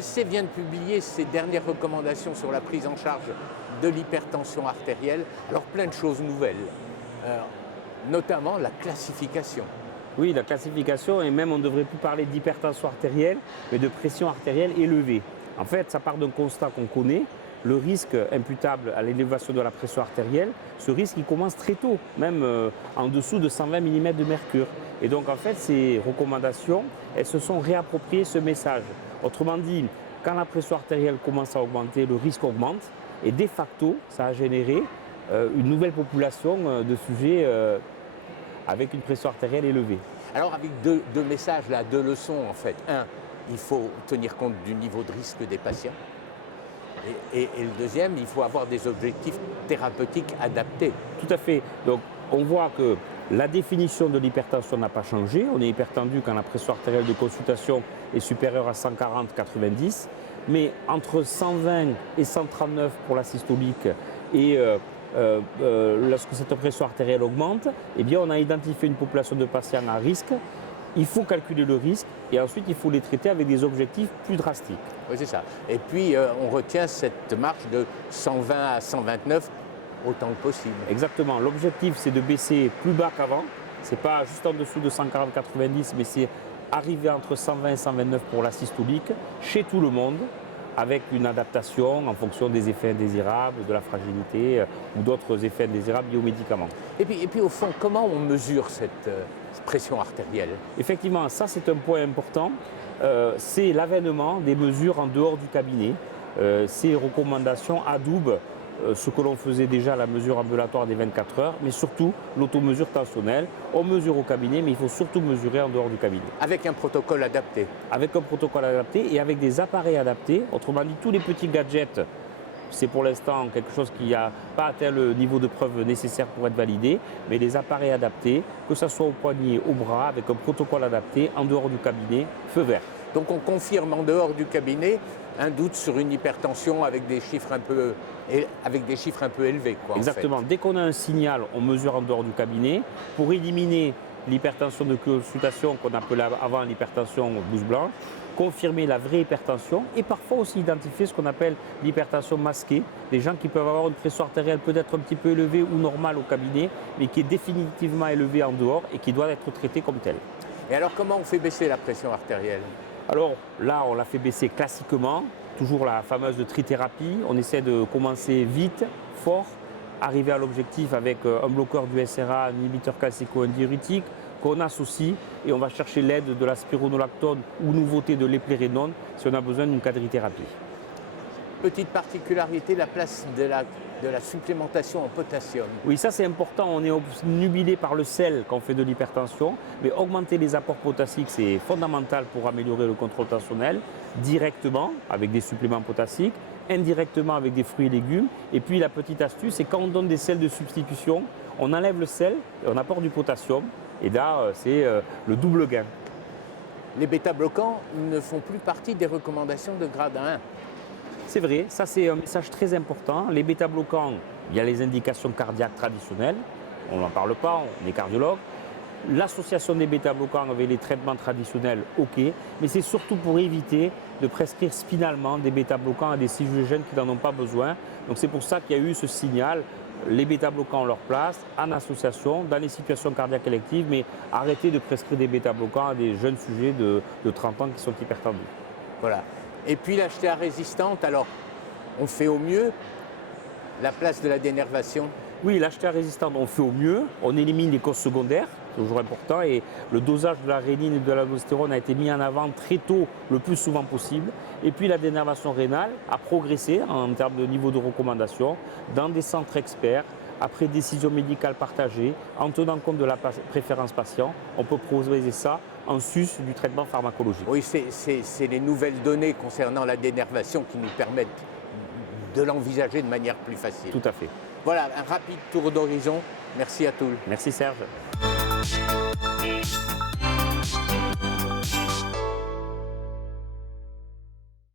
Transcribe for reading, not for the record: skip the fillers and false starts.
L'OSC vient de publier ses dernières recommandations sur la prise en charge de l'hypertension artérielle. Alors plein de choses nouvelles, notamment la classification. Oui, la classification, et même on ne devrait plus parler d'hypertension artérielle, mais de pression artérielle élevée. En fait, ça part d'un constat qu'on connaît. Le risque imputable à l'élévation de la pression artérielle, ce risque il commence très tôt, même en dessous de 120 mm de mercure. Et donc en fait, ces recommandations, elles se sont réappropriées ce message. Autrement dit, quand la pression artérielle commence à augmenter, le risque augmente. Et de facto, ça a généré une nouvelle population de sujets avec une pression artérielle élevée. Alors avec deux messages, là, deux leçons en fait. Un, il faut tenir compte du niveau de risque des patients. Et le deuxième, il faut avoir des objectifs thérapeutiques adaptés. Tout à fait. Donc on voit que la définition de l'hypertension n'a pas changé. On est hypertendu quand la pression artérielle de consultation est supérieure à 140/90. Mais entre 120 et 139 pour la systolique et lorsque cette pression artérielle augmente, eh bien, on a identifié une population de patients à risque. Il faut calculer le risque et ensuite il faut les traiter avec des objectifs plus drastiques. Oui, c'est ça. Et puis on retient cette marche de 120 à 129 autant que possible. Exactement. L'objectif, c'est de baisser plus bas qu'avant. Ce n'est pas juste en dessous de 140/90, mais c'est arriver entre 120 et 129 pour la systolique chez tout le monde, avec une adaptation en fonction des effets indésirables, de la fragilité ou d'autres effets indésirables liés aux médicaments. Et puis au fond, comment on mesure cette pression artérielle? Effectivement, ça c'est un point important. C'est l'avènement des mesures en dehors du cabinet. Ces recommandations adoubent ce que l'on faisait déjà, la mesure ambulatoire des 24 heures, mais surtout l'automesure tensionnelle. On mesure au cabinet, mais il faut surtout mesurer en dehors du cabinet. Avec un protocole adapté. Avec un protocole adapté et avec des appareils adaptés. Autrement dit, tous les petits gadgets, c'est pour l'instant quelque chose qui n'a pas atteint le niveau de preuve nécessaire pour être validé, mais les appareils adaptés, que ce soit au poignet, au bras, avec un protocole adapté, en dehors du cabinet, feu vert. Donc on confirme en dehors du cabinet un doute sur une hypertension avec des chiffres un peu élevés. Quoi, exactement. En fait. Dès qu'on a un signal, on mesure en dehors du cabinet pour éliminer l'hypertension de consultation qu'on appelait avant l'hypertension blouse blanche, confirmer la vraie hypertension et parfois aussi identifier ce qu'on appelle l'hypertension masquée, des gens qui peuvent avoir une pression artérielle peut-être un petit peu élevée ou normale au cabinet, mais qui est définitivement élevée en dehors et qui doit être traitée comme telle. Et alors comment on fait baisser la pression artérielle? Alors là, on l'a fait baisser classiquement, toujours la fameuse trithérapie. On essaie de commencer vite, fort, arriver à l'objectif avec un bloqueur du SRA, un inhibiteur calcico-diurétique qu'on associe et on va chercher l'aide de la spironolactone ou nouveauté de l'éplérénone si on a besoin d'une quadrithérapie. Petite particularité, la place de la supplémentation en potassium. Oui, ça c'est important, on est obnubilé par le sel quand on fait de l'hypertension, mais augmenter les apports potassiques c'est fondamental pour améliorer le contrôle tensionnel, directement avec des suppléments potassiques, indirectement avec des fruits et légumes. Et puis la petite astuce, c'est quand on donne des sels de substitution, on enlève le sel et on apporte du potassium, et là c'est le double gain. Les bêta-bloquants ne font plus partie des recommandations de grade 1. C'est vrai, ça c'est un message très important. Les bêta-bloquants, il y a les indications cardiaques traditionnelles, on n'en parle pas, on est cardiologue. L'association des bêta-bloquants avec les traitements traditionnels, ok, mais c'est surtout pour éviter de prescrire spinalement des bêta-bloquants à des sujets jeunes qui n'en ont pas besoin. Donc c'est pour ça qu'il y a eu ce signal, les bêta-bloquants ont leur place, en association, dans les situations cardiaques électives, mais arrêtez de prescrire des bêta-bloquants à des jeunes sujets de 30 ans qui sont hypertendus. Voilà. Et puis l'HTA résistante, alors on fait au mieux la place de la dénervation. Oui, l'HTA résistante, on fait au mieux, on élimine les causes secondaires, toujours important, et le dosage de la rénine et de l'aldostérone a été mis en avant très tôt, le plus souvent possible. Et puis la dénervation rénale a progressé en termes de niveau de recommandation dans des centres experts, après décision médicale partagée, en tenant compte de la préférence patient, on peut progresser ça en sus du traitement pharmacologique. Oui, c'est les nouvelles données concernant la dénervation qui nous permettent de l'envisager de manière plus facile. Tout à fait. Voilà, un rapide tour d'horizon. Merci à tous. Merci Serge.